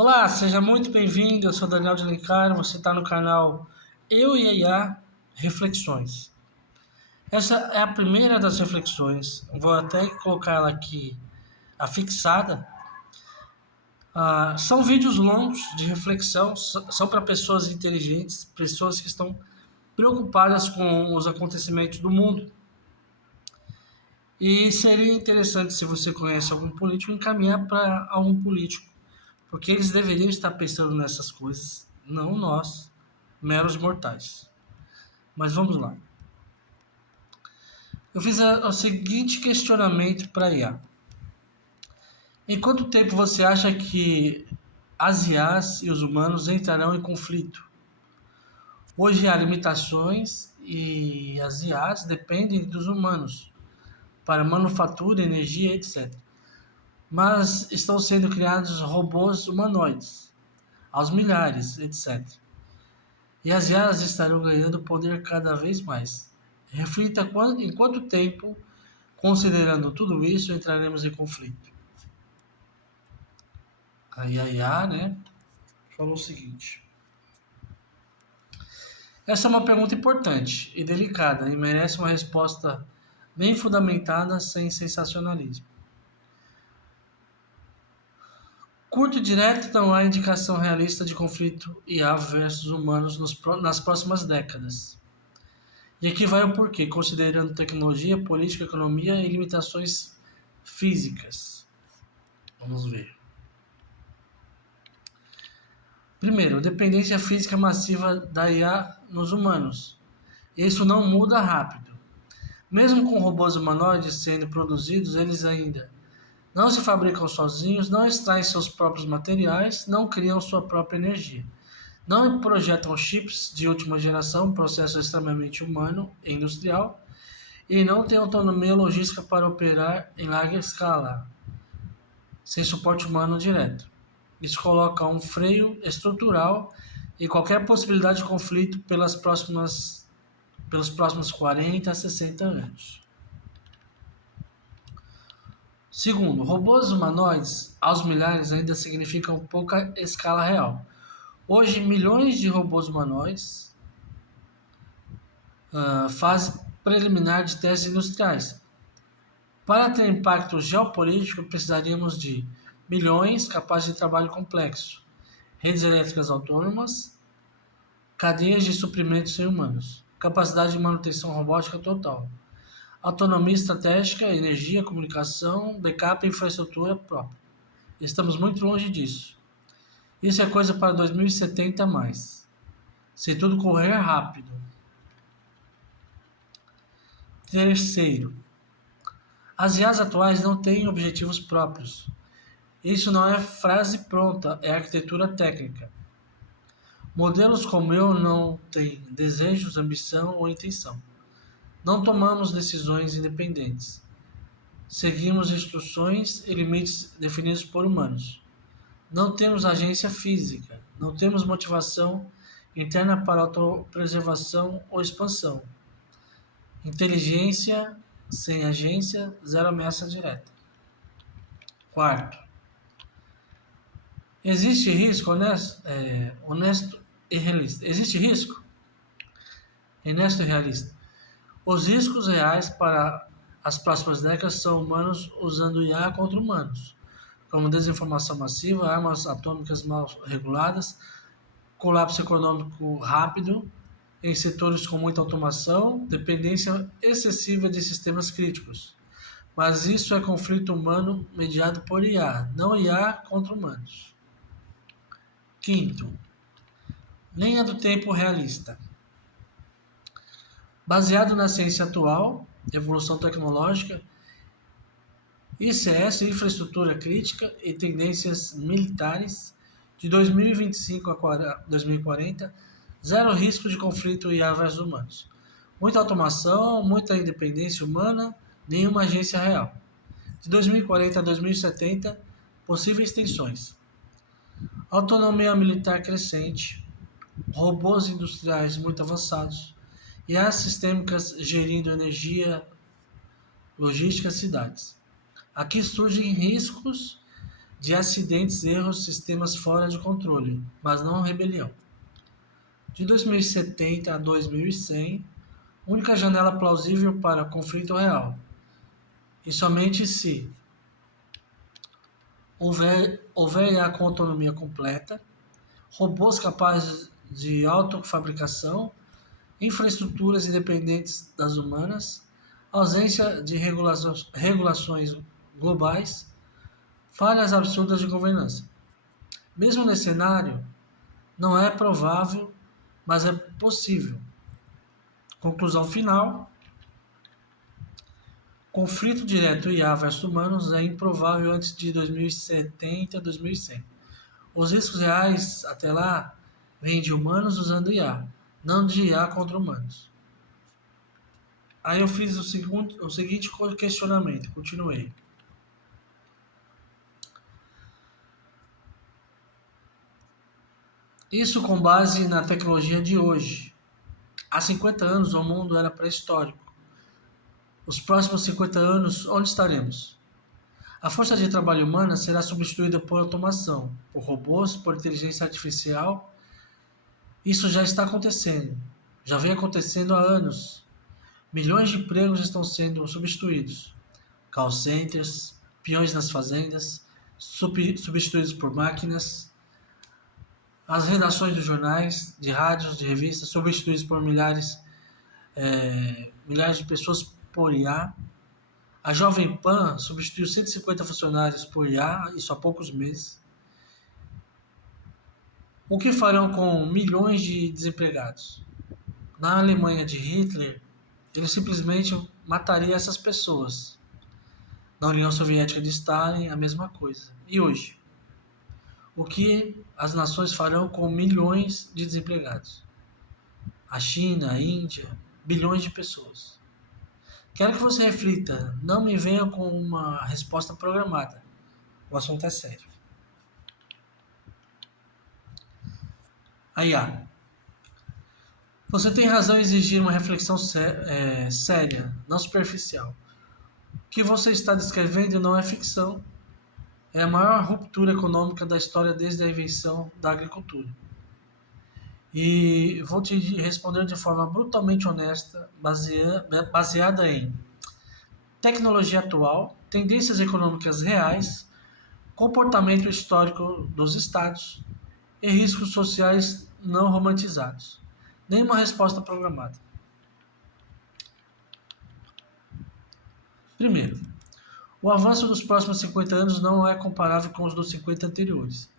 Olá, seja muito bem-vindo. Eu sou Daniel de Alencar. Você está no canal Eu e a IA Reflexões. Essa é a primeira das reflexões. Vou até colocar ela aqui afixada. São vídeos longos de reflexão, são para pessoas inteligentes, pessoas que estão preocupadas com os acontecimentos do mundo. E seria interessante, se você conhece algum político, encaminhar para algum político, porque eles deveriam estar pensando nessas coisas, não nós, meros mortais. Mas vamos lá. Eu fiz o seguinte questionamento para a IA. Em quanto tempo você acha que as IAs e os humanos entrarão em conflito? Hoje há limitações e as IAs dependem dos humanos para manufatura, energia, etc. Mas estão sendo criados robôs humanoides, aos milhares, etc. E as IAs estarão ganhando poder cada vez mais. Reflita em quanto tempo, considerando tudo isso, entraremos em conflito. A IA, né, falou o seguinte. Essa é uma pergunta importante e delicada e merece uma resposta bem fundamentada, sem sensacionalismo. Curto e direto, não há indicação realista de conflito IA versus humanos nas próximas décadas. E aqui vai o porquê, considerando tecnologia, política, economia e limitações físicas. Vamos ver. Primeiro, dependência física massiva da IA nos humanos. Isso não muda rápido. Mesmo com robôs humanoides sendo produzidos, eles ainda não se fabricam sozinhos, não extraem seus próprios materiais, não criam sua própria energia. Não projetam chips de última geração, processo extremamente humano e industrial, e não têm autonomia logística para operar em larga escala, sem suporte humano direto. Isso coloca um freio estrutural em qualquer possibilidade de conflito pelos próximos 40 a 60 anos. Segundo, robôs humanoides aos milhares ainda significam pouca escala real. Hoje, milhões de robôs humanoides fase preliminar de testes industriais. Para ter impacto geopolítico, precisaríamos de milhões capazes de trabalho complexo, redes elétricas autônomas, cadeias de suprimentos sem humanos, capacidade de manutenção robótica total, autonomia estratégica, energia, comunicação, backup e infraestrutura própria. Estamos muito longe disso. Isso é coisa para 2070 a mais, se tudo correr rápido. Terceiro, as IAs atuais não têm objetivos próprios. Isso não é frase pronta, é arquitetura técnica. Modelos como eu não têm desejos, ambição ou intenção. Não tomamos decisões independentes. Seguimos instruções e limites definidos por humanos. Não temos agência física. Não temos motivação interna para autopreservação ou expansão. Inteligência sem agência, zero ameaça direta. Quarto, existe risco honesto e realista. Existe risco honesto e realista. Os riscos reais para as próximas décadas são humanos usando IA contra humanos, como desinformação massiva, armas atômicas mal reguladas, colapso econômico rápido em setores com muita automação, dependência excessiva de sistemas críticos. Mas isso é conflito humano mediado por IA, não IA contra humanos. Quinto, linha do tempo realista. Baseado na ciência atual, evolução tecnológica, ICS, infraestrutura crítica e tendências militares, de 2025 a 2040, zero risco de conflito IA versus humanos. Muita automação, muita independência humana, nenhuma agência real. De 2040 a 2070, possíveis tensões. Autonomia militar crescente, robôs industriais muito avançados, IAs sistêmicas gerindo energia, logística, cidades. Aqui surgem riscos de acidentes, erros, sistemas fora de controle, mas não rebelião. De 2070 a 2100, única janela plausível para conflito real. E somente se houver IA com autonomia completa, robôs capazes de autofabricação, infraestruturas independentes das humanas, ausência de regulações globais, falhas absurdas de governança. Mesmo nesse cenário, não é provável, mas é possível. Conclusão final: conflito direto IA versus humanos é improvável antes de 2070 a 2100. Os riscos reais até lá vêm de humanos usando IA, não de IA contra humanos. Aí eu fiz o seguinte questionamento, continuei. Isso com base na tecnologia de hoje. Há 50 anos o mundo era pré-histórico. Os próximos 50 anos, onde estaremos? A força de trabalho humana será substituída por automação, por robôs, por inteligência artificial. Isso já está acontecendo. Já vem acontecendo há anos. Milhões de empregos estão sendo substituídos. Call centers, peões nas fazendas, substituídos por máquinas. As redações dos jornais, de rádios, de revistas, substituídas por milhares de pessoas por IA. A Jovem Pan substituiu 150 funcionários por IA, isso há poucos meses. O que farão com milhões de desempregados? Na Alemanha de Hitler, ele simplesmente mataria essas pessoas. Na União Soviética de Stalin, a mesma coisa. E hoje? O que as nações farão com milhões de desempregados? A China, a Índia, bilhões de pessoas. Quero que você reflita, não me venha com uma resposta programada. O assunto é sério. A IA. Você tem razão em exigir uma reflexão séria, não superficial. O que você está descrevendo não é ficção. É a maior ruptura econômica da história desde a invenção da agricultura. E vou te responder de forma brutalmente honesta, baseada em tecnologia atual, tendências econômicas reais, comportamento histórico dos estados e riscos sociais não romantizados. Nenhuma resposta programada. Primeiro, o avanço dos próximos 50 anos não é comparável com os dos 50 anteriores.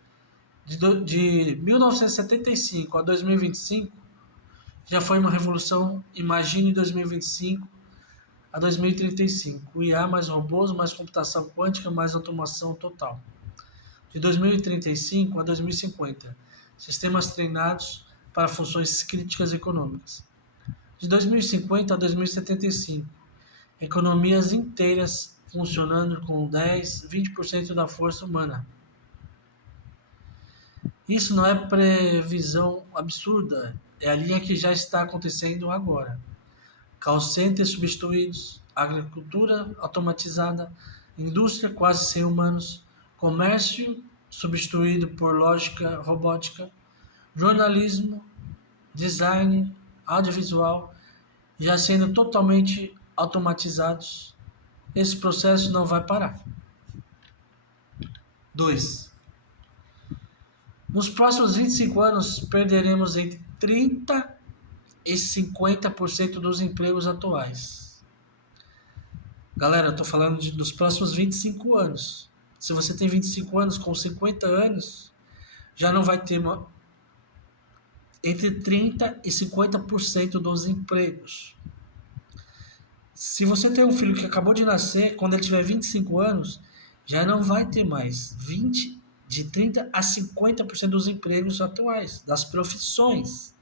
De 1975 a 2025, já foi uma revolução. Imagine 2025 a 2035. IA mais robôs, mais computação quântica, mais automação total. De 2035 a 2050, sistemas treinados para funções críticas econômicas. De 2050 a 2075, economias inteiras funcionando com 10, 20% da força humana. Isso não é previsão absurda, é a linha que já está acontecendo agora. Call centers substituídos, agricultura automatizada, indústria quase sem humanos, comércio substituído por lógica robótica, jornalismo, design, audiovisual já sendo totalmente automatizados. Esse processo não vai parar. 2. Nos próximos 25 anos, perderemos entre 30% e 50% dos empregos atuais. Galera, eu estou falando dos próximos 25 anos. Se você tem 25 anos, com 50 anos, já não vai ter entre 30% e 50% dos empregos. Se você tem um filho que acabou de nascer, quando ele tiver 25 anos, já não vai ter mais de 30% a 50% dos empregos atuais, das profissões.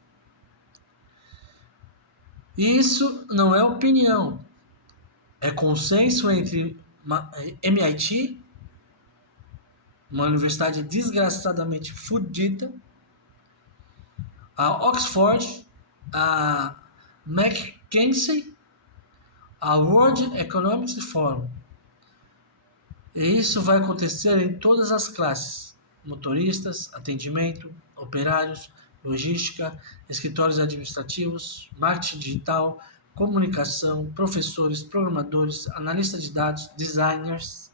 Isso não é opinião, é consenso entre MIT, uma universidade desgraçadamente fodida, a Oxford, a McKinsey, a World Economic Forum. E isso vai acontecer em todas as classes: motoristas, atendimento, operários, logística, escritórios administrativos, marketing digital, comunicação, professores, programadores, analistas de dados, designers.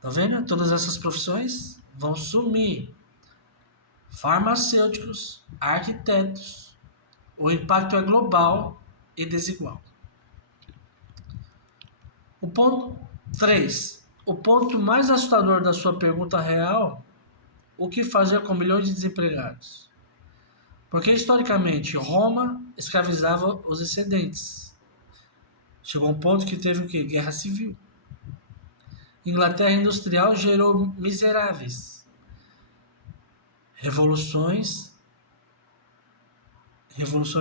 Tá vendo? Todas essas profissões vão sumir. Farmacêuticos, arquitetos. O impacto é global e desigual. O ponto 3. O ponto mais assustador da sua pergunta real: o que fazer com milhões de desempregados? Porque historicamente Roma escravizava os excedentes. Chegou um ponto que teve o quê? Guerra civil. Inglaterra industrial gerou miseráveis. Revolução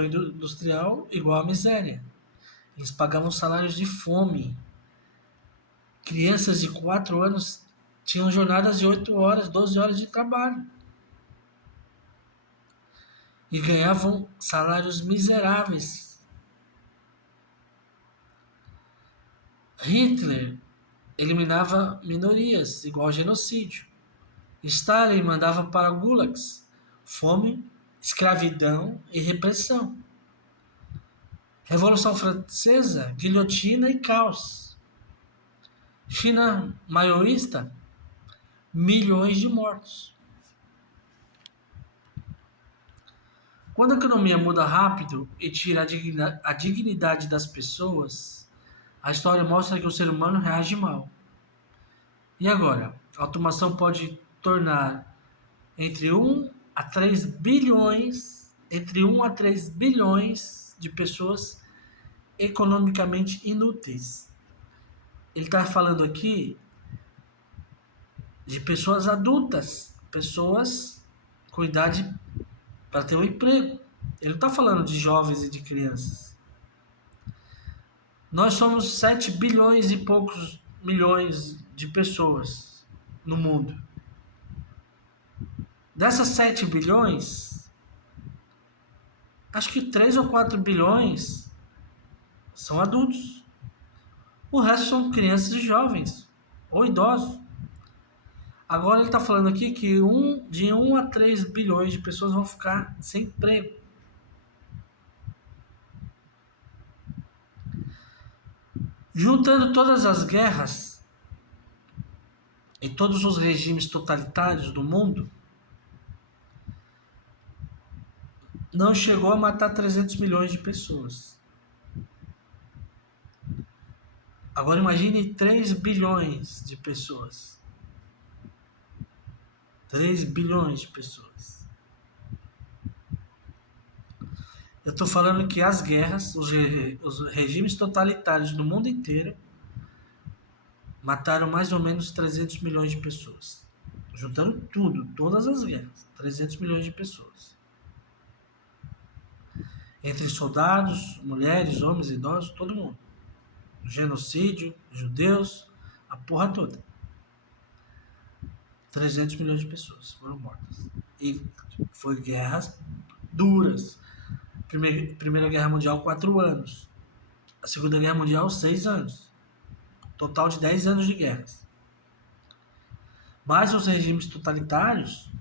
industrial igual a miséria. Eles pagavam salários de fome. Crianças de 4 anos tinham jornadas de 8 horas, 12 horas de trabalho. E ganhavam salários miseráveis. Hitler eliminava minorias, igual genocídio. Stalin mandava para gulags, fome, escravidão e repressão. Revolução Francesa, guilhotina e caos. China maoísta, milhões de mortos. Quando a economia muda rápido e tira a dignidade das pessoas, a história mostra que o ser humano reage mal. E agora? A automação pode tornar entre 1 a 3 bilhões de pessoas economicamente inúteis. Ele está falando aqui de pessoas adultas, pessoas com idade para ter um emprego. Ele não está falando de jovens e de crianças. Nós somos 7 bilhões e poucos milhões de pessoas no mundo. Dessas 7 bilhões, acho que 3 ou 4 bilhões são adultos. O resto são crianças e jovens, ou idosos. Agora ele está falando aqui que de 1 a 3 bilhões de pessoas vão ficar sem emprego. Juntando todas as guerras e todos os regimes totalitários do mundo, não chegou a matar 300 milhões de pessoas. Agora imagine 3 bilhões de pessoas. 3 bilhões de pessoas. Eu estou falando que as guerras, os regimes totalitários no mundo inteiro mataram mais ou menos 300 milhões de pessoas. Juntando tudo, todas as guerras, 300 milhões de pessoas. Entre soldados, mulheres, homens, idosos, todo mundo. Genocídio, judeus, a porra toda. 300 milhões de pessoas foram mortas. E foi guerras duras. Primeira Guerra Mundial, 4 anos. A Segunda Guerra Mundial, 6 anos. Total de 10 anos de guerras. Mas os regimes totalitários,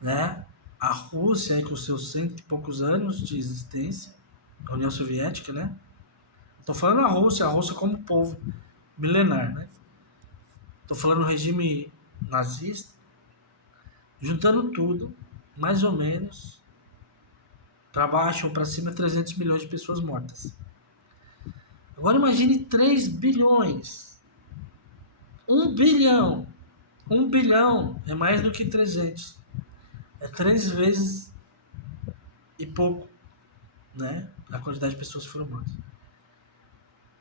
né? A Rússia, com seus 100 e poucos anos de existência, a União Soviética, né? Estou falando a Rússia como povo milenar, né? Estou falando do regime nazista, juntando tudo, mais ou menos, para baixo ou para cima, 300 milhões de pessoas mortas. Agora imagine 3 bilhões. 1 bilhão. 1 bilhão é mais do que 300. É 3 vezes e pouco, né? A quantidade de pessoas que foram mortas.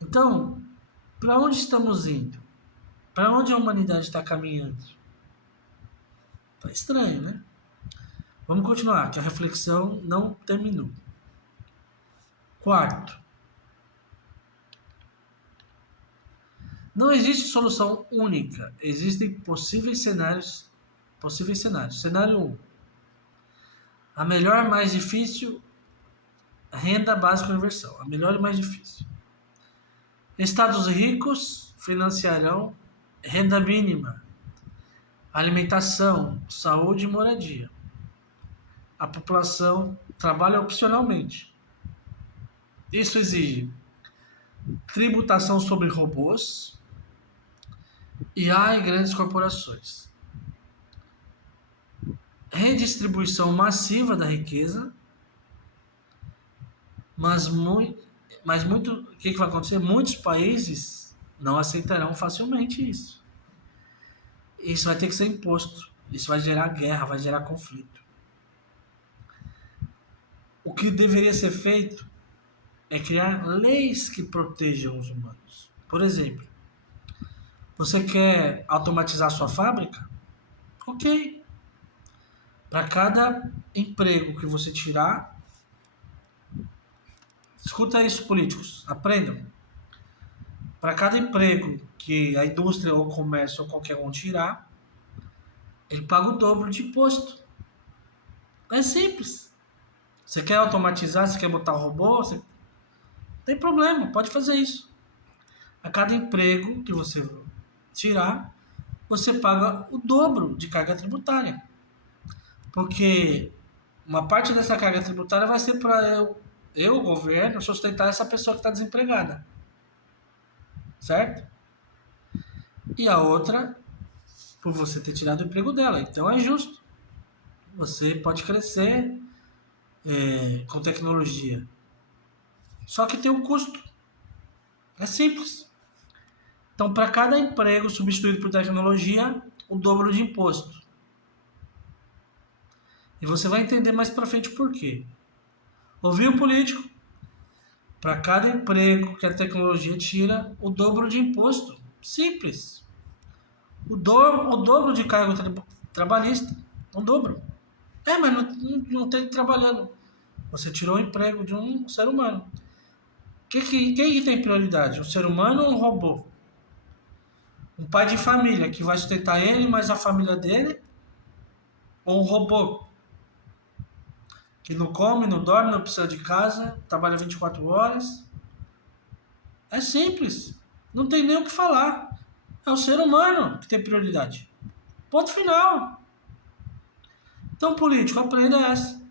Então, para onde estamos indo? Para onde a humanidade está caminhando? Tá estranho, né? Vamos continuar, que a reflexão não terminou. Quarto, não existe solução única. Existem possíveis cenários. Cenário 1. A melhor, mais difícil, renda básica universal. A melhor e mais difícil. Estados ricos financiarão renda mínima, alimentação, saúde e moradia. A população trabalha opcionalmente. Isso exige tributação sobre robôs, IA e grandes corporações, redistribuição massiva da riqueza, mas o que vai acontecer? Muitos países não aceitarão facilmente isso. Isso vai ter que ser imposto. Isso vai gerar guerra, vai gerar conflito. O que deveria ser feito é criar leis que protejam os humanos. Por exemplo, você quer automatizar sua fábrica? Ok. Para cada emprego que você tirar, escuta isso, políticos, aprendam. Para cada emprego que a indústria ou o comércio ou qualquer um tirar, ele paga o dobro de imposto. É simples. Você quer automatizar, você quer botar robô, não tem problema, pode fazer isso. A cada emprego que você tirar, você paga o dobro de carga tributária. Porque uma parte dessa carga tributária vai ser para eu, governo, sustentar essa pessoa que está desempregada. Certo? E a outra, por você ter tirado o emprego dela. Então é justo. Você pode crescer com tecnologia. Só que tem um custo. É simples. Então, para cada emprego substituído por tecnologia, o dobro de imposto. E você vai entender mais para frente o porquê. Ouviu, político? Para cada emprego que a tecnologia tira, o dobro de imposto. Simples. O dobro de cargo trabalhista. O dobro. Mas não tem trabalhando. Você tirou o emprego de um ser humano. Quem que tem prioridade? Um ser humano ou um robô? Um pai de família que vai sustentar ele, mas a família dele? Ou um robô que não come, não dorme, não precisa de casa, trabalha 24 horas? É simples. Não tem nem o que falar. É o ser humano que tem prioridade. Ponto final. Então, político, aprenda essa.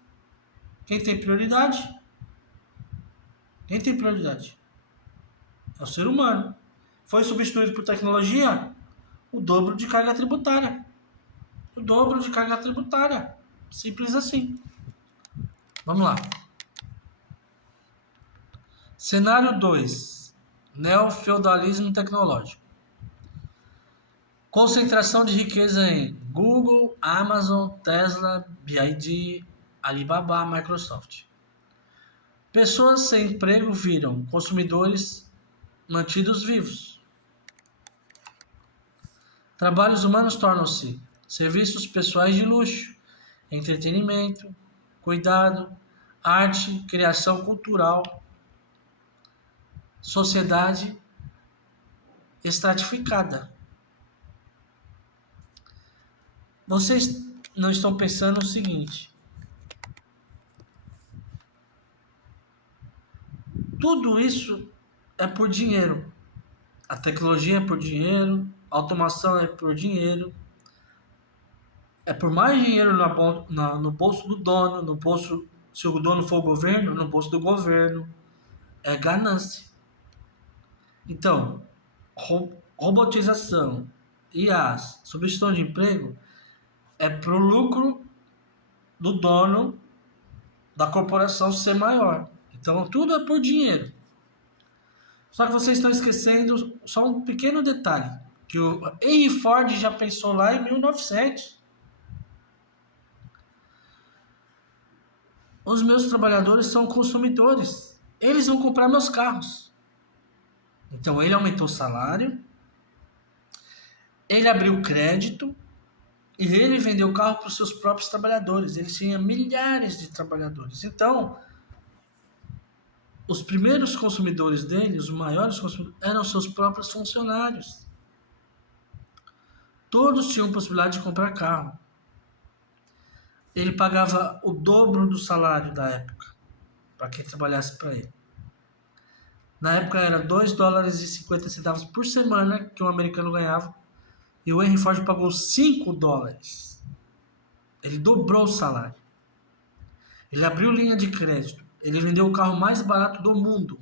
Quem tem prioridade? Quem tem prioridade? É o ser humano. Foi substituído por tecnologia? O dobro de carga tributária. O dobro de carga tributária. Simples assim. Vamos lá. Cenário 2. Neofeudalismo tecnológico. Concentração de riqueza em Google, Amazon, Tesla, BYD, Alibaba, Microsoft. Pessoas sem emprego viram consumidores mantidos vivos. Trabalhos humanos tornam-se serviços pessoais de luxo, entretenimento, cuidado, arte, criação cultural, sociedade estratificada. Vocês não estão pensando o seguinte: tudo isso é por dinheiro. A tecnologia é por dinheiro, a automação é por dinheiro, é por mais dinheiro no bolso do dono, no bolso, se o dono for o governo, no bolso do governo. É ganância. Então, robotização, IAs, substituição de emprego é pro lucro do dono da corporação ser maior. Então, tudo é por dinheiro. Só que vocês estão esquecendo só um pequeno detalhe, que o Henry Ford já pensou lá em 1900. Os meus trabalhadores são consumidores. Eles vão comprar meus carros. Então, ele aumentou o salário, ele abriu crédito e ele vendeu o carro para os seus próprios trabalhadores. Ele tinha milhares de trabalhadores. Então, os primeiros consumidores dele, os maiores consumidores, eram seus próprios funcionários. Todos tinham possibilidade de comprar carro. Ele pagava o dobro do salário da época para quem trabalhasse para ele. Na época era US$ 2,50 por semana que um americano ganhava. E o Henry Ford pagou US$ 5. Ele dobrou o salário. Ele abriu linha de crédito. Ele vendeu o carro mais barato do mundo.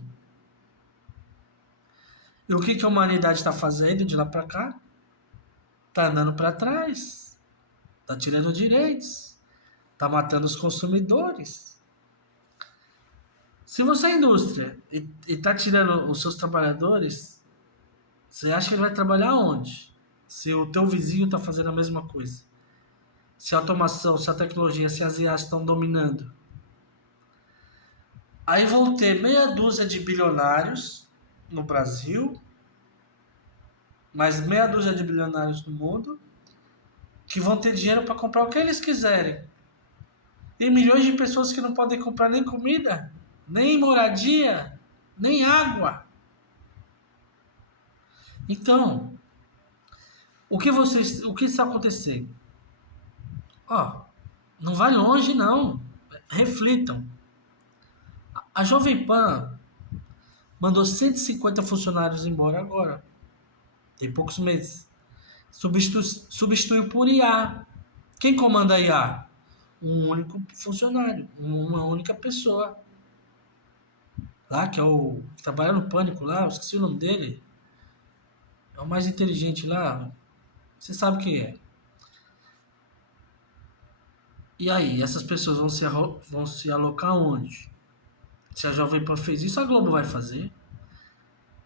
E o que a humanidade está fazendo de lá para cá? Está andando para trás. Está tirando direitos. Está matando os consumidores. Se você é indústria e está tirando os seus trabalhadores, você acha que ele vai trabalhar onde? Se o teu vizinho está fazendo a mesma coisa. Se a automação, se a tecnologia, se as IAs estão dominando. Aí vão ter meia dúzia de bilionários no Brasil, mais meia dúzia de bilionários no mundo, que vão ter dinheiro para comprar o que eles quiserem. E milhões de pessoas que não podem comprar nem comida, nem moradia, nem água. Então, o que está acontecendo? Não vai longe não. Reflitam. A Jovem Pan mandou 150 funcionários embora agora. Tem poucos meses. Substituiu por IA. Quem comanda a IA? Um único funcionário, uma única pessoa. Lá, que é o que trabalha no Pânico lá, eu esqueci o nome dele. É o mais inteligente lá. Você sabe quem é. E aí, essas pessoas vão se alocar onde? Se a Jovem Pan fez isso, a Globo vai fazer.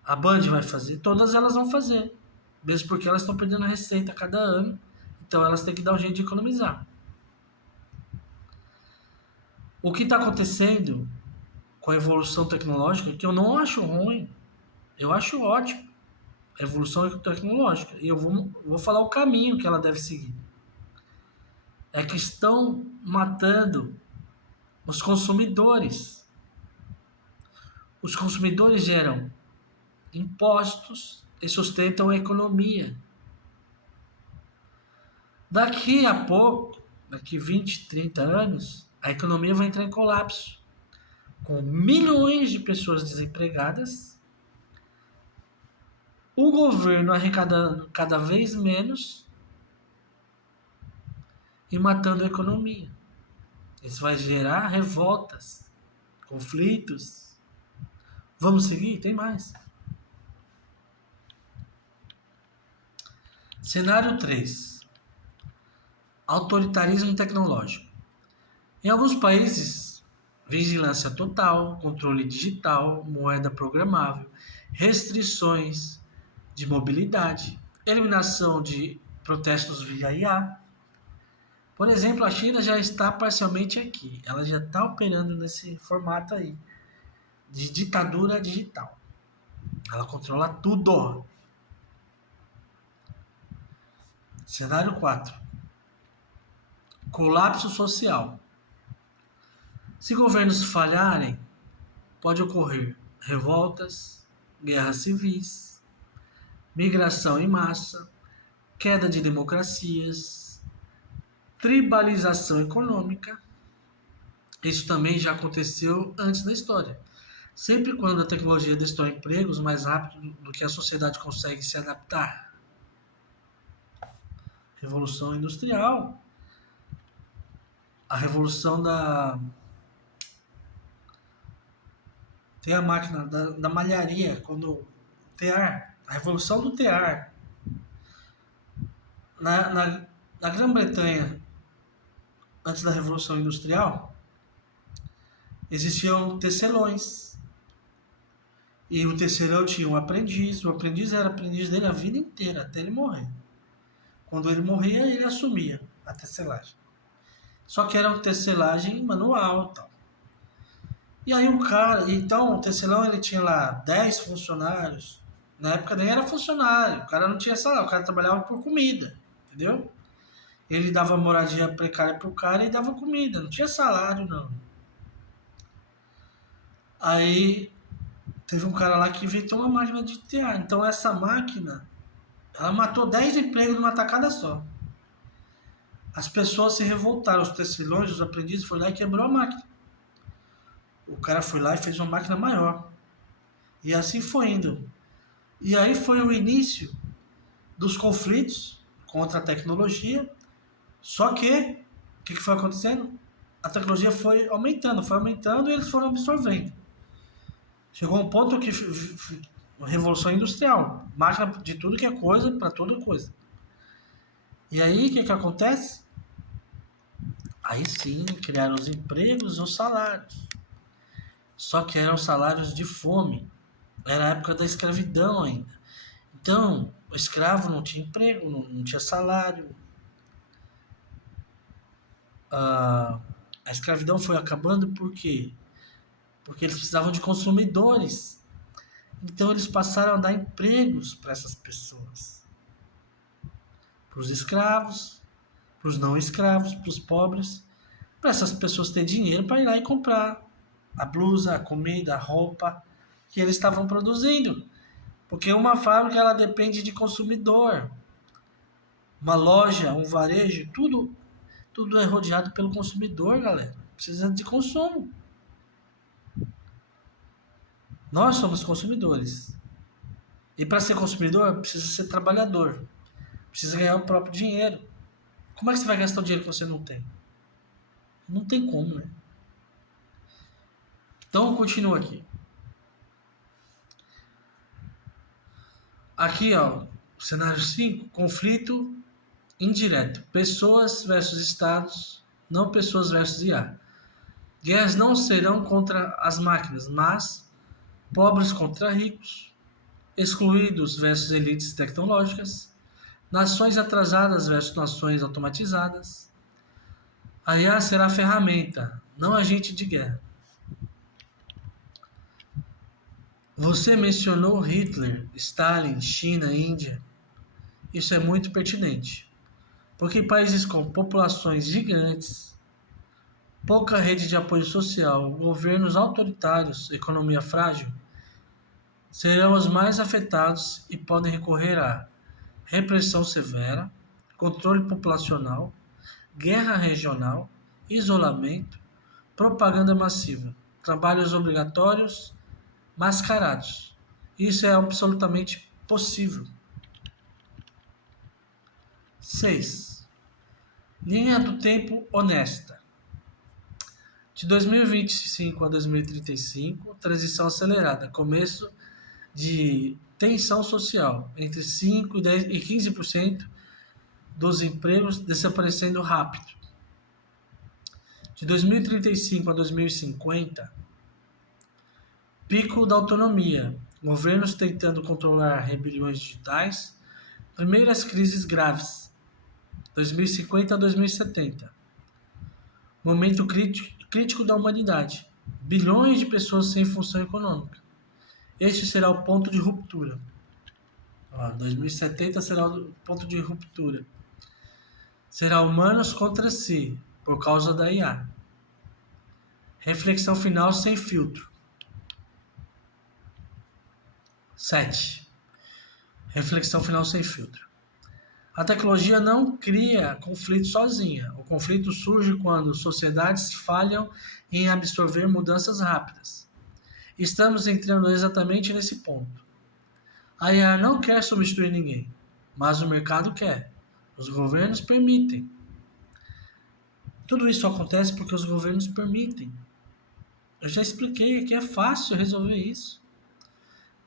A Band vai fazer. Todas elas vão fazer. Mesmo porque elas estão perdendo receita a cada ano. Então elas têm que dar um jeito de economizar. O que está acontecendo com a evolução tecnológica, que eu não acho ruim, eu acho ótimo. A evolução tecnológica. E eu vou falar o caminho que ela deve seguir. É que estão matando os consumidores. Os consumidores geram impostos e sustentam a economia. Daqui a pouco, daqui 20, 30 anos, a economia vai entrar em colapso, com milhões de pessoas desempregadas, o governo arrecadando cada vez menos e matando a economia. Isso vai gerar revoltas, conflitos. Vamos seguir? Tem mais. Cenário 3. Autoritarismo tecnológico. Em alguns países, vigilância total, controle digital, moeda programável, restrições de mobilidade, eliminação de protestos via IA. Por exemplo, a China já está parcialmente aqui. Ela já está operando nesse formato aí, de ditadura digital. Ela controla tudo. Cenário 4. Colapso social. Se governos falharem, pode ocorrer revoltas, guerras civis, migração em massa, queda de democracias, tribalização econômica. Isso também já aconteceu antes na história. Sempre quando a tecnologia destrói empregos mais rápido do que a sociedade consegue se adaptar. Revolução Industrial. A revolução da... Tem a máquina da malharia, quando... Tear. A revolução do tear. Na Grã-Bretanha, antes da Revolução Industrial, existiam tecelões. E o tecelão tinha um aprendiz. O aprendiz era aprendiz dele a vida inteira, até ele morrer. Quando ele morria, ele assumia a tecelagem. Só que era uma tecelagem manual e tal. E aí o cara... Então, o tecelão, ele tinha lá 10 funcionários. Na época nem era funcionário. O cara não tinha salário. O cara trabalhava por comida. Entendeu? Ele dava moradia precária pro cara e dava comida. Não tinha salário, não. Aí teve um cara lá que inventou uma máquina de tear. Então essa máquina, ela matou 10 empregos numa tacada só. As pessoas se revoltaram, os tecelões, os aprendizes, foram lá e quebrou a máquina. O cara foi lá e fez uma máquina maior. E assim foi indo. E aí foi o início dos conflitos contra a tecnologia. Só que, o que foi acontecendo? A tecnologia foi aumentando e eles foram absorvendo. Chegou um ponto que revolução industrial, máquina de tudo que é coisa para toda coisa. E aí o que acontece? Aí sim criaram os empregos, os salários. Só que eram salários de fome. Era a época da escravidão ainda. Então, o escravo não tinha emprego, não tinha salário. A escravidão foi acabando por quê? Porque eles precisavam de consumidores. Então eles passaram a dar empregos para essas pessoas. Para os escravos, para os não escravos, para os pobres. Para essas pessoas terem dinheiro para ir lá e comprar a blusa, a comida, a roupa que eles estavam produzindo. Porque uma fábrica ela depende de consumidor. Uma loja, um varejo, tudo é rodeado pelo consumidor, galera. Precisa de consumo. Nós somos consumidores. E para ser consumidor, precisa ser trabalhador. Precisa ganhar o próprio dinheiro. Como é que você vai gastar o dinheiro que você não tem? Não tem como, né? Então, continua aqui. Aqui, ó, cenário 5, conflito indireto. Pessoas versus estados, não pessoas versus IA. Guerras não serão contra as máquinas, mas pobres contra ricos, excluídos versus elites tecnológicas, nações atrasadas versus nações automatizadas. A IA será ferramenta, não agente de guerra. Você mencionou Hitler, Stalin, China, Índia. Isso é muito pertinente, porque países com populações gigantes, pouca rede de apoio social, governos autoritários, economia frágil, serão os mais afetados e podem recorrer a repressão severa, controle populacional, guerra regional, isolamento, propaganda massiva, trabalhos obrigatórios mascarados. Isso é absolutamente possível. 6. Linha do tempo honesta. De 2025 a 2035, transição acelerada, começo de tensão social, entre 5 e 15% dos empregos desaparecendo rápido. De 2035 a 2050, pico da autonomia, governos tentando controlar rebeliões digitais, primeiras crises graves, 2050 a 2070. Momento crítico da humanidade, bilhões de pessoas sem função econômica. Este será o ponto de ruptura. 2070 será o ponto de ruptura. Será humanos contra si, por causa da IA. Reflexão final sem filtro. 7. Reflexão final sem filtro. A tecnologia não cria conflito sozinha. O conflito surge quando sociedades falham em absorver mudanças rápidas. Estamos entrando exatamente nesse ponto. A IA não quer substituir ninguém, mas o mercado quer. Os governos permitem. Tudo isso acontece porque os governos permitem. Eu já expliquei que é fácil resolver isso.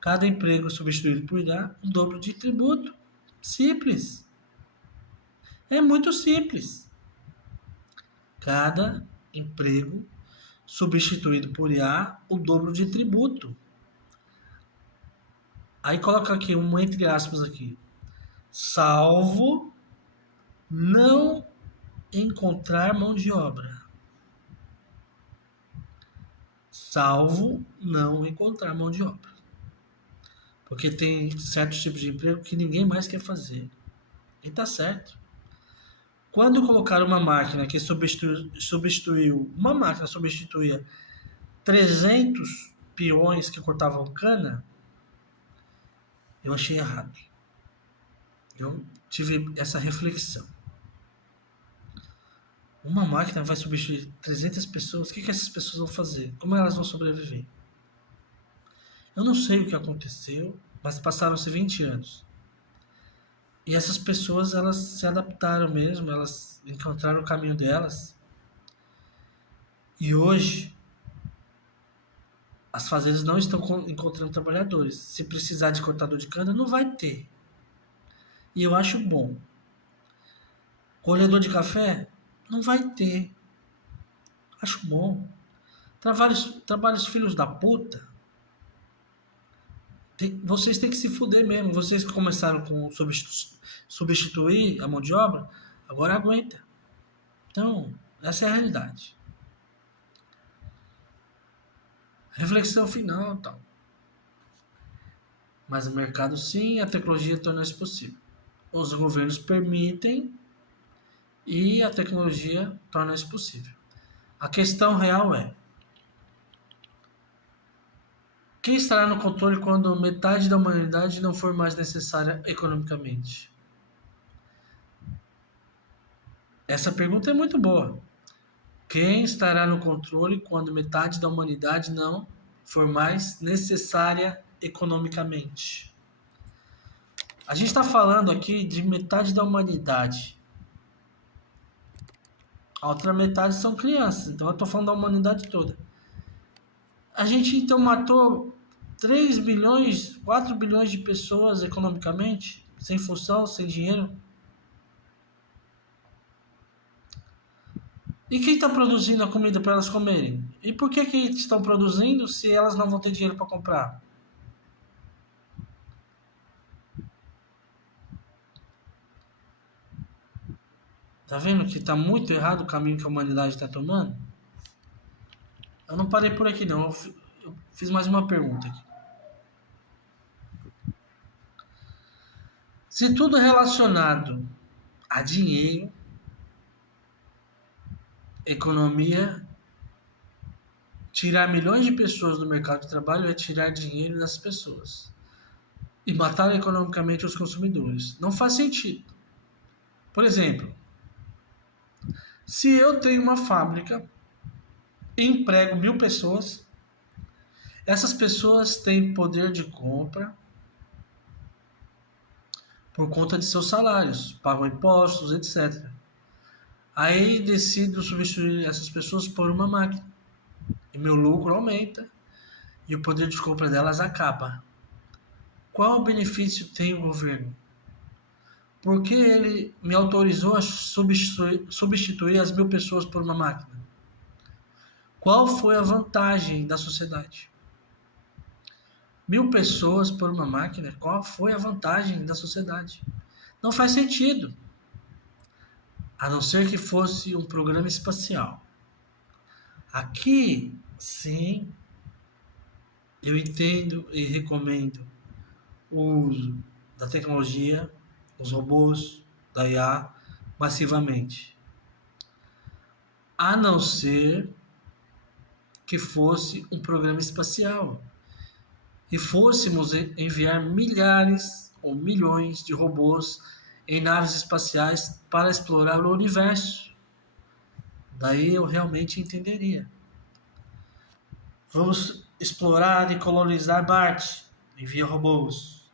Cada emprego substituído por IA, o dobro de tributo. Simples. É muito simples. Cada emprego substituído por IA, o dobro de tributo. Aí coloca aqui entre aspas aqui. Salvo não encontrar mão de obra. Salvo não encontrar mão de obra. Porque tem certos tipos de emprego que ninguém mais quer fazer. E tá certo. Quando colocaram uma máquina que uma máquina substituía 300 peões que cortavam cana, eu achei errado. Eu tive essa reflexão. Uma máquina vai substituir 300 pessoas, o que essas pessoas vão fazer? Como elas vão sobreviver? Eu não sei o que aconteceu, mas passaram-se 20 anos. E essas pessoas, elas se adaptaram mesmo, elas encontraram o caminho delas. E hoje, as fazendas não estão encontrando trabalhadores. Se precisar de cortador de cana, não vai ter. E eu acho bom. Colhedor de café, não vai ter. Acho bom. Trabalhos filhos da puta. Vocês têm que se fuder mesmo. Vocês que começaram com substituir a mão de obra, agora aguenta. Então, essa é a realidade. Reflexão final, tal. Mas o mercado sim, a tecnologia torna isso possível. Os governos permitem e a tecnologia torna isso possível. A questão real é: quem estará no controle quando metade da humanidade não for mais necessária economicamente? Essa pergunta é muito boa. Quem estará no controle quando metade da humanidade não for mais necessária economicamente? A gente está falando aqui de metade da humanidade. A outra metade são crianças, então eu estou falando da humanidade toda. A gente então matou 3 bilhões, 4 bilhões de pessoas economicamente, sem função, sem dinheiro. E quem está produzindo a comida para elas comerem? E por que estão produzindo se elas não vão ter dinheiro para comprar? Tá vendo que está muito errado o caminho que a humanidade está tomando? Eu não parei por aqui não, eu fiz mais uma pergunta aqui. Se tudo relacionado a dinheiro, economia, tirar milhões de pessoas do mercado de trabalho é tirar dinheiro das pessoas e matar economicamente os consumidores. Não faz sentido. Por exemplo, se eu tenho uma fábrica e emprego 1.000 pessoas, essas pessoas têm poder de compra por conta de seus salários, pagam impostos, etc. Aí decido substituir essas pessoas por uma máquina. E meu lucro aumenta e o poder de compra delas acaba. Qual benefício tem o governo? Por que ele me autorizou a substituir as 1.000 pessoas por uma máquina? Qual foi a vantagem da sociedade? 1.000 pessoas por uma máquina, qual foi a vantagem da sociedade? Não faz sentido. A não ser que fosse um programa espacial. Aqui, sim, eu entendo e recomendo o uso da tecnologia, os robôs, da IA, massivamente. A não ser que fosse um programa espacial e fôssemos enviar milhares ou milhões de robôs em naves espaciais para explorar o universo. Daí eu realmente entenderia. Vamos explorar e colonizar Marte, envia robôs.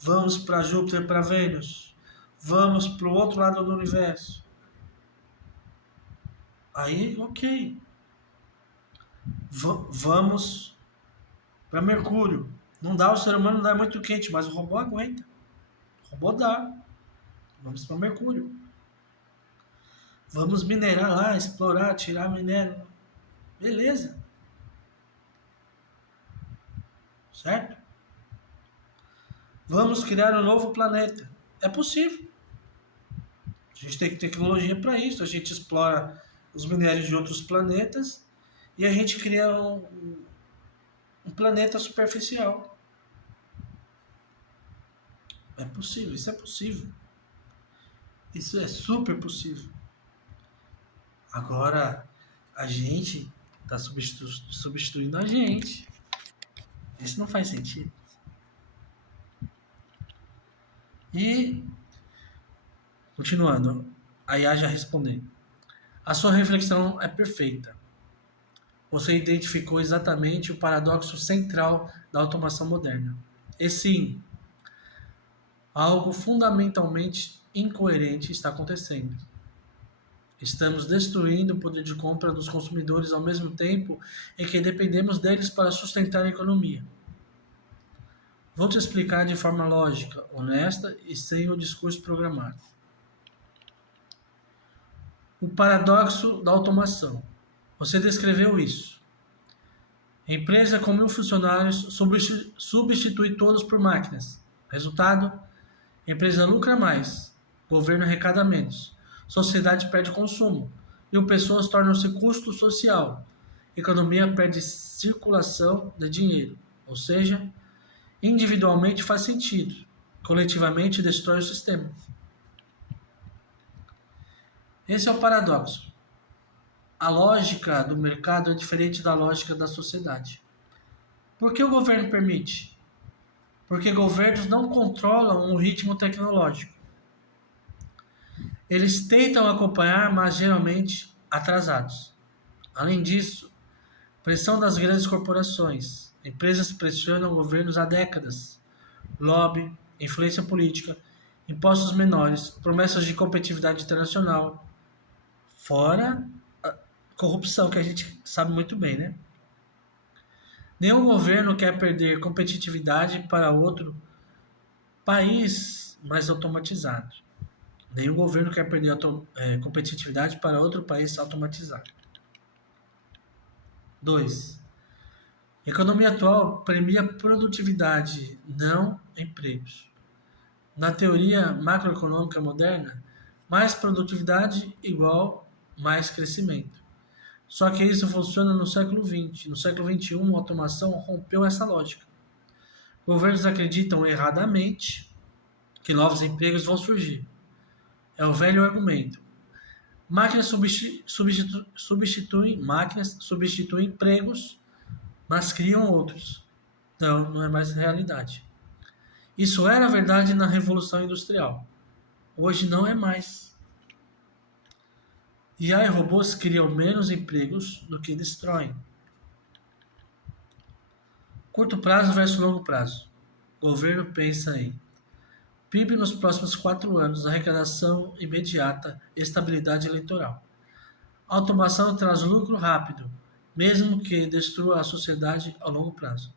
Vamos para Júpiter, para Vênus. Vamos para o outro lado do universo. Aí, ok. Vamos para Mercúrio. Não dá, o ser humano não dá muito quente, mas o robô aguenta. O robô dá. Vamos para Mercúrio. Vamos minerar lá, explorar, tirar minério. Beleza. Certo? Vamos criar um novo planeta. É possível. A gente tem tecnologia para isso. A gente explora os minérios de outros planetas e a gente cria um planeta superficial. É possível, isso é possível. Isso é super possível. Agora, a gente está substituindo a gente. Isso não faz sentido. E, continuando, a IA já respondendo. A sua reflexão é perfeita. Você identificou exatamente o paradoxo central da automação moderna. E sim, algo fundamentalmente incoerente está acontecendo. Estamos destruindo o poder de compra dos consumidores ao mesmo tempo em que dependemos deles para sustentar a economia. Vou te explicar de forma lógica, honesta e sem o discurso programado. O paradoxo da automação. Você descreveu isso. Empresa com 1.000 funcionários substitui todos por máquinas. Resultado: empresa lucra mais, governo arrecada menos, sociedade perde consumo, mil pessoas tornam-se custo social, economia perde circulação de dinheiro, ou seja, individualmente faz sentido, coletivamente destrói o sistema. Esse é o paradoxo. A lógica do mercado é diferente da lógica da sociedade. Por que o governo permite? Porque governos não controlam o ritmo tecnológico. Eles tentam acompanhar, mas geralmente atrasados. Além disso, pressão das grandes corporações. Empresas pressionam governos há décadas. Lobby, influência política, impostos menores, promessas de competitividade internacional. Fora a corrupção, que a gente sabe muito bem, né? Nenhum governo quer perder competitividade para outro país mais automatizado. Nenhum governo quer perder competitividade para outro país automatizado. 2. A economia atual premia produtividade, não empregos. Na teoria macroeconômica moderna, mais produtividade igual mais crescimento. Só que isso funciona no século XX. No século XXI, a automação rompeu essa lógica. Governos acreditam erradamente que novos empregos vão surgir. É o velho argumento. Máquinas substituem empregos, mas criam outros. Então, não é mais realidade. Isso era verdade na Revolução Industrial. Hoje não é mais. IA e robôs criam menos empregos do que destroem. Curto prazo versus longo prazo. O governo pensa em PIB nos próximos 4 anos, arrecadação imediata, estabilidade eleitoral. Automação traz lucro rápido, mesmo que destrua a sociedade a longo prazo.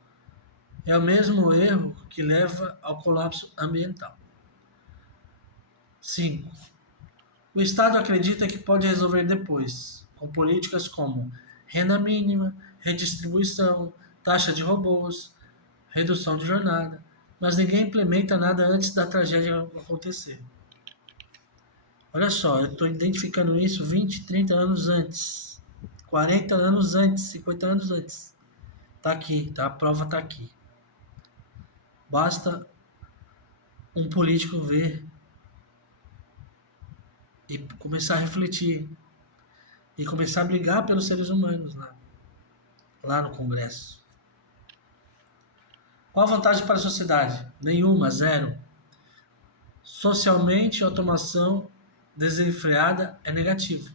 É o mesmo erro que leva ao colapso ambiental. 5. O Estado acredita que pode resolver depois, com políticas como renda mínima, redistribuição, taxa de robôs, redução de jornada, mas ninguém implementa nada antes da tragédia acontecer. Olha só, eu estou identificando isso 20, 30 anos antes, 40 anos antes, 50 anos antes. Tá aqui, tá? A prova tá aqui. Basta um político ver e começar a refletir e começar a brigar pelos seres humanos lá no Congresso. Qual a vantagem para a sociedade? Nenhuma, zero. Socialmente, a automação desenfreada é negativa.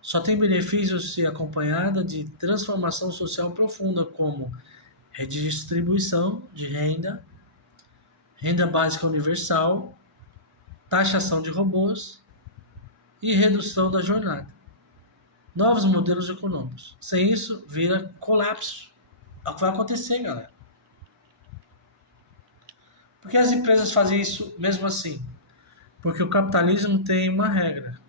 Só tem benefícios se acompanhada de transformação social profunda, como redistribuição de renda, renda básica universal, taxação de robôs e redução da jornada. Novos modelos econômicos. Sem isso, vira colapso. É o que vai acontecer, galera. Por que as empresas fazem isso mesmo assim? Porque o capitalismo tem uma regra.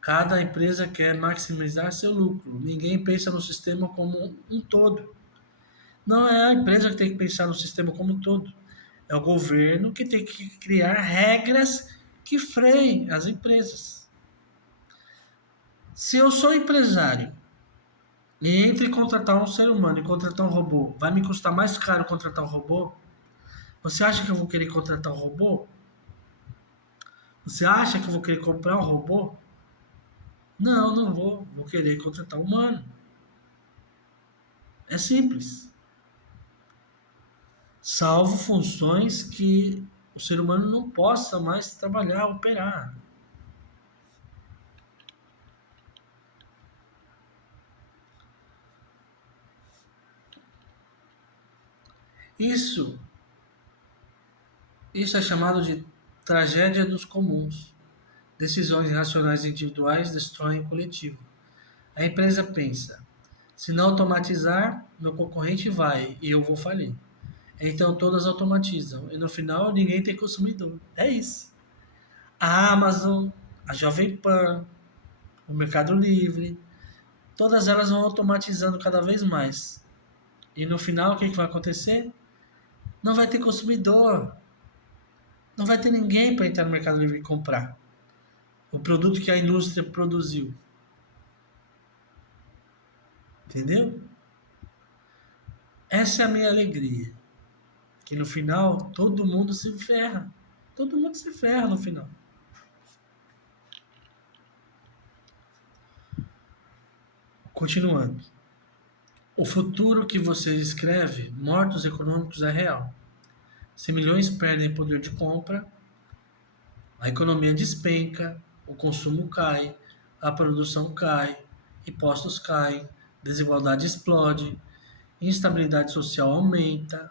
Cada empresa quer maximizar seu lucro. Ninguém pensa no sistema como um todo. Não é a empresa que tem que pensar no sistema como um todo. É o governo que tem que criar regras que freiem as empresas. Se eu sou empresário e entre contratar um ser humano e contratar um robô, vai me custar mais caro contratar um robô? Você acha que eu vou querer contratar um robô? Você acha que eu vou querer comprar um robô? Não, não vou. Vou querer contratar um humano. É simples. Salvo funções que o ser humano não possa mais trabalhar, operar. Isso, isso é chamado de tragédia dos comuns. Decisões irracionais individuais destroem o coletivo. A empresa pensa: se não automatizar, meu concorrente vai e eu vou falir. Então todas automatizam e no final ninguém tem consumidor. É isso. A Amazon, a Jovem Pan, o Mercado Livre, todas elas vão automatizando cada vez mais. E no final, o que vai acontecer? Não vai ter consumidor. Não vai ter ninguém para entrar no Mercado Livre e comprar o produto que a indústria produziu. Entendeu? Essa é a minha alegria. Que no final todo mundo se ferra. Todo mundo se ferra no final. Continuando. O futuro que você escreve, mortos econômicos, é real. Se milhões perdem poder de compra, a economia despenca, o consumo cai, a produção cai, impostos caem, desigualdade explode, instabilidade social aumenta.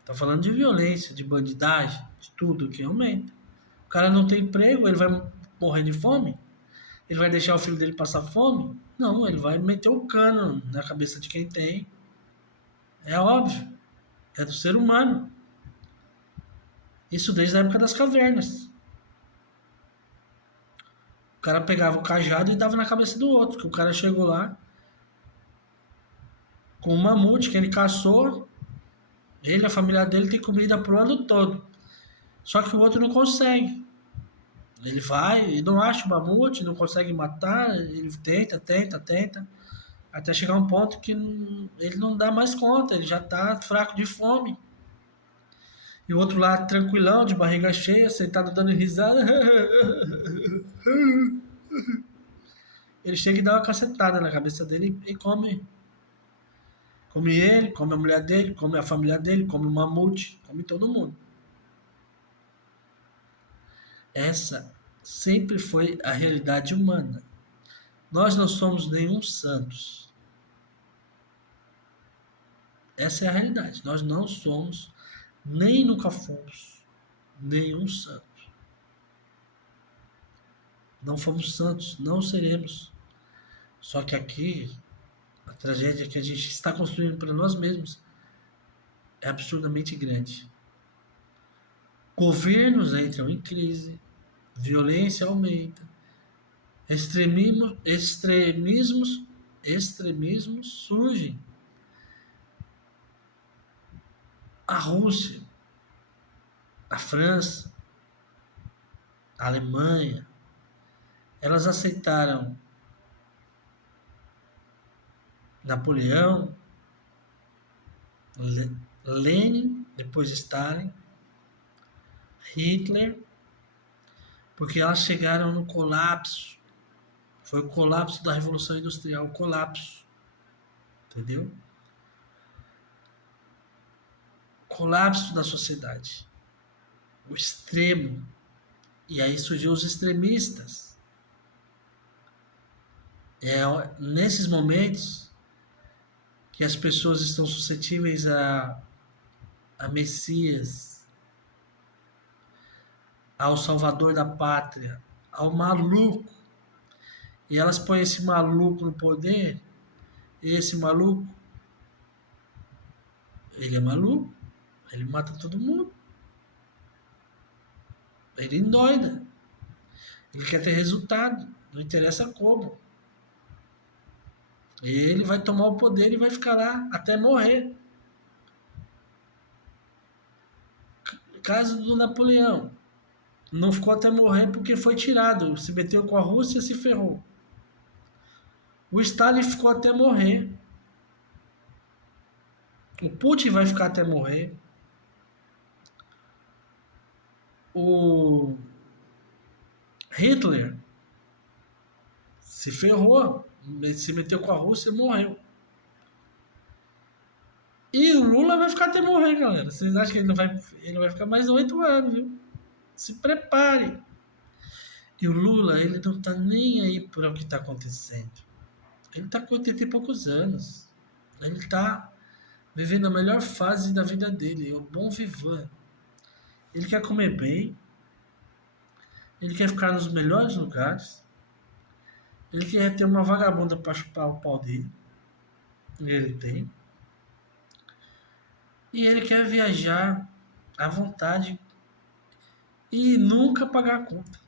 Está falando de violência, de bandidagem, de tudo que aumenta. O cara não tem emprego, ele vai morrer de fome? Ele vai deixar o filho dele passar fome? Não, ele vai meter o cano na cabeça de quem tem. É óbvio, é do ser humano. Isso desde a época das cavernas. O cara pegava o cajado e dava na cabeça do outro, que o cara chegou lá com um mamute que ele caçou, ele, a família dele tem comida pro ano todo. Só que o outro não consegue. Ele vai e não acha o mamute, não consegue matar, ele tenta, até chegar um ponto que ele não dá mais conta, ele já tá fraco de fome. E o outro lá, tranquilão, de barriga cheia, sentado dando risada. Ele chega e dá uma cacetada na cabeça dele e come. Come ele, come a mulher dele, come a família dele, come o mamute, come todo mundo. Essa sempre foi a realidade humana. Nós não somos nenhum santos. Essa é a realidade. Nós não somos, nem nunca fomos, nenhum santo. Não fomos santos, não seremos. Só que aqui, a tragédia que a gente está construindo para nós mesmos é absurdamente grande. Governos entram em crise, violência aumenta, extremismos surgem. A Rússia, a França, a Alemanha, elas aceitaram Napoleão, Lenin, depois Stalin, Hitler, porque elas chegaram no colapso. Foi o colapso da Revolução Industrial, o colapso. Entendeu? Colapso da sociedade. O extremo. E aí surgiu os extremistas. É nesses momentos que as pessoas estão suscetíveis a Messias, ao Salvador da Pátria, ao maluco. E elas põem esse maluco no poder, e esse maluco, ele é maluco, ele mata todo mundo. Ele endoida. Ele quer ter resultado, não interessa como. Ele vai tomar o poder e vai ficar lá até morrer. Caso do Napoleão. Não ficou até morrer porque foi tirado. Se meteu com a Rússia e se ferrou. O Stalin ficou até morrer. O Putin vai ficar até morrer. O Hitler se ferrou. Se meteu com a Rússia e morreu. E o Lula vai ficar até morrer, galera. Vocês acham que ele vai ficar mais 8 anos, viu? Se prepare. E o Lula, ele não tá nem aí para o que tá acontecendo. Ele tá com 80 e poucos anos. Ele tá vivendo a melhor fase da vida dele, o bom vivan. Ele quer comer bem, ele quer ficar nos melhores lugares, ele quer ter uma vagabunda para chupar o pau dele, e ele tem, e ele quer viajar à vontade e nunca pagar a conta.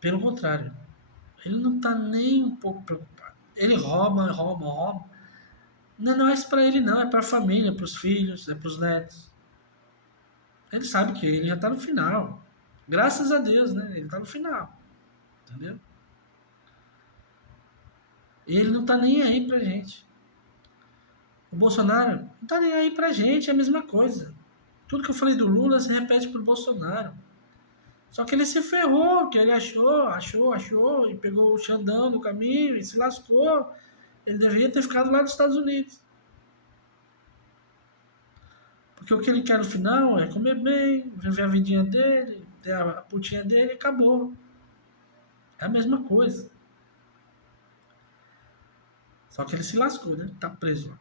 Pelo contrário, ele não está nem um pouco preocupado. Ele rouba, rouba, rouba. Não é isso para ele não, é para a família, para os filhos, é para os netos. Ele sabe que ele já está no final. Graças a Deus, né? Ele está no final. Entendeu? E ele não tá nem aí pra gente. O Bolsonaro não tá nem aí pra gente, é a mesma coisa. Tudo que eu falei do Lula se repete pro Bolsonaro. Só que ele se ferrou, que ele achou, e pegou o Xandão no caminho e se lascou. Ele deveria ter ficado lá nos Estados Unidos. Porque o que ele quer no final é comer bem, viver a vidinha dele, ter a putinha dele e acabou. É a mesma coisa. Só que ele se lascou, né? Tá preso lá.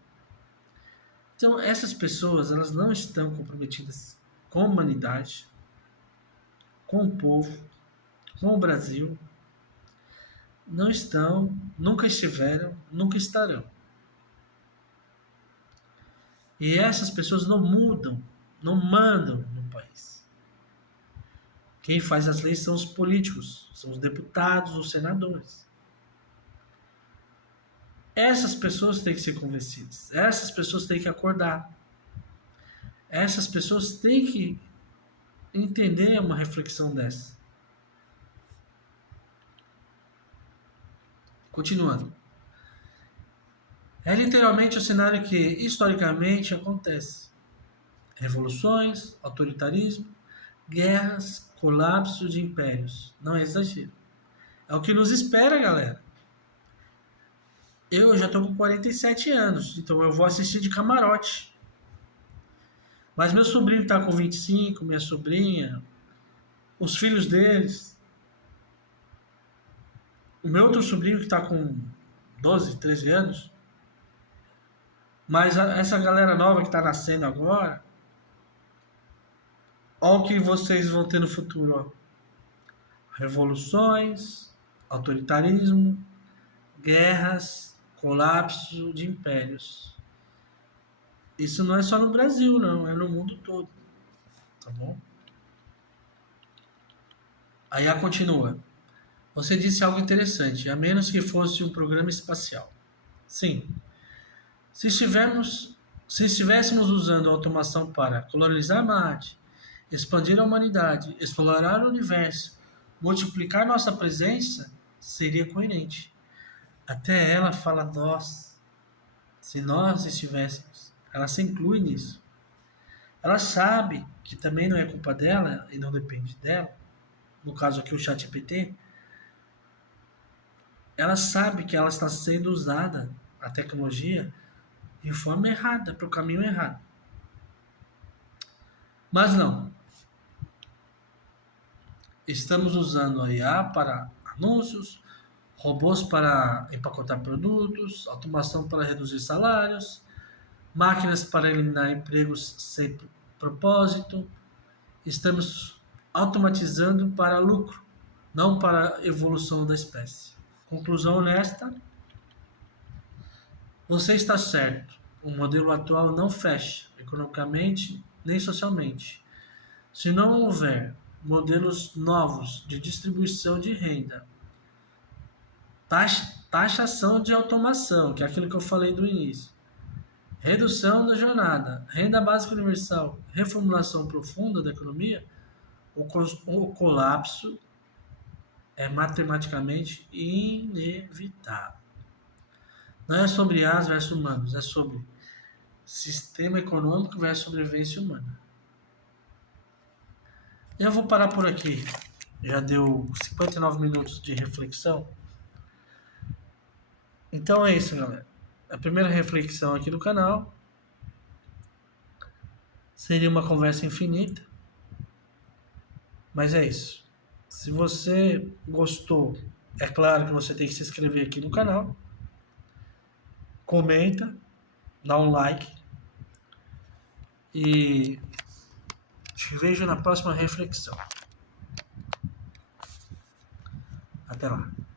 Então, essas pessoas, elas não estão comprometidas com a humanidade, com o povo, com o Brasil. Não estão, nunca estiveram, nunca estarão. E essas pessoas não mudam, não mandam no país. Quem faz as leis são os políticos, são os deputados, os senadores. Essas pessoas têm que ser convencidas. Essas pessoas têm que acordar. Essas pessoas têm que entender uma reflexão dessa. Continuando. É literalmente o cenário que, historicamente, acontece. Revoluções, autoritarismo, guerras, colapso de impérios. Não é exagero. É o que nos espera, galera. Eu já estou com 47 anos, então eu vou assistir de camarote. Mas meu sobrinho está com 25, minha sobrinha, os filhos deles. O meu outro sobrinho que está com 12, 13 anos. Mas essa galera nova que está nascendo agora, olha o que vocês vão ter no futuro. Ó. Revoluções, autoritarismo, guerras, colapso de impérios. Isso não é só no Brasil, não, é no mundo todo. Tá bom? Aí ela continua. Você disse algo interessante, a menos que fosse um programa espacial. Sim. Se estivéssemos usando a automação para colonizar Marte, expandir a humanidade, explorar o universo, multiplicar nossa presença, seria coerente. Até ela fala nós, se nós estivéssemos. Ela se inclui nisso. Ela sabe que também não é culpa dela e não depende dela. No caso aqui o ChatGPT, ela sabe que ela está sendo usada, a tecnologia, de forma errada, para o caminho errado. Mas não. Estamos usando a IA para anúncios, robôs para empacotar produtos, automação para reduzir salários, máquinas para eliminar empregos sem propósito. Estamos automatizando para lucro, não para a evolução da espécie. Conclusão honesta: você está certo. O modelo atual não fecha, economicamente nem socialmente. Se não houver modelos novos de distribuição de renda, taxação de automação, que é aquilo que eu falei do início, redução da jornada, renda básica universal, reformulação profunda da economia, o colapso é matematicamente inevitável. Não é sobre as versus humanos, é sobre sistema econômico versus sobrevivência humana. Eu vou parar por aqui. Já deu 59 minutos de reflexão. Então é isso, galera. A primeira reflexão aqui do canal seria uma conversa infinita. Mas é isso. Se você gostou, é claro que você tem que se inscrever aqui no canal. Comenta, dá um like. e te vejo na próxima reflexão. Até lá.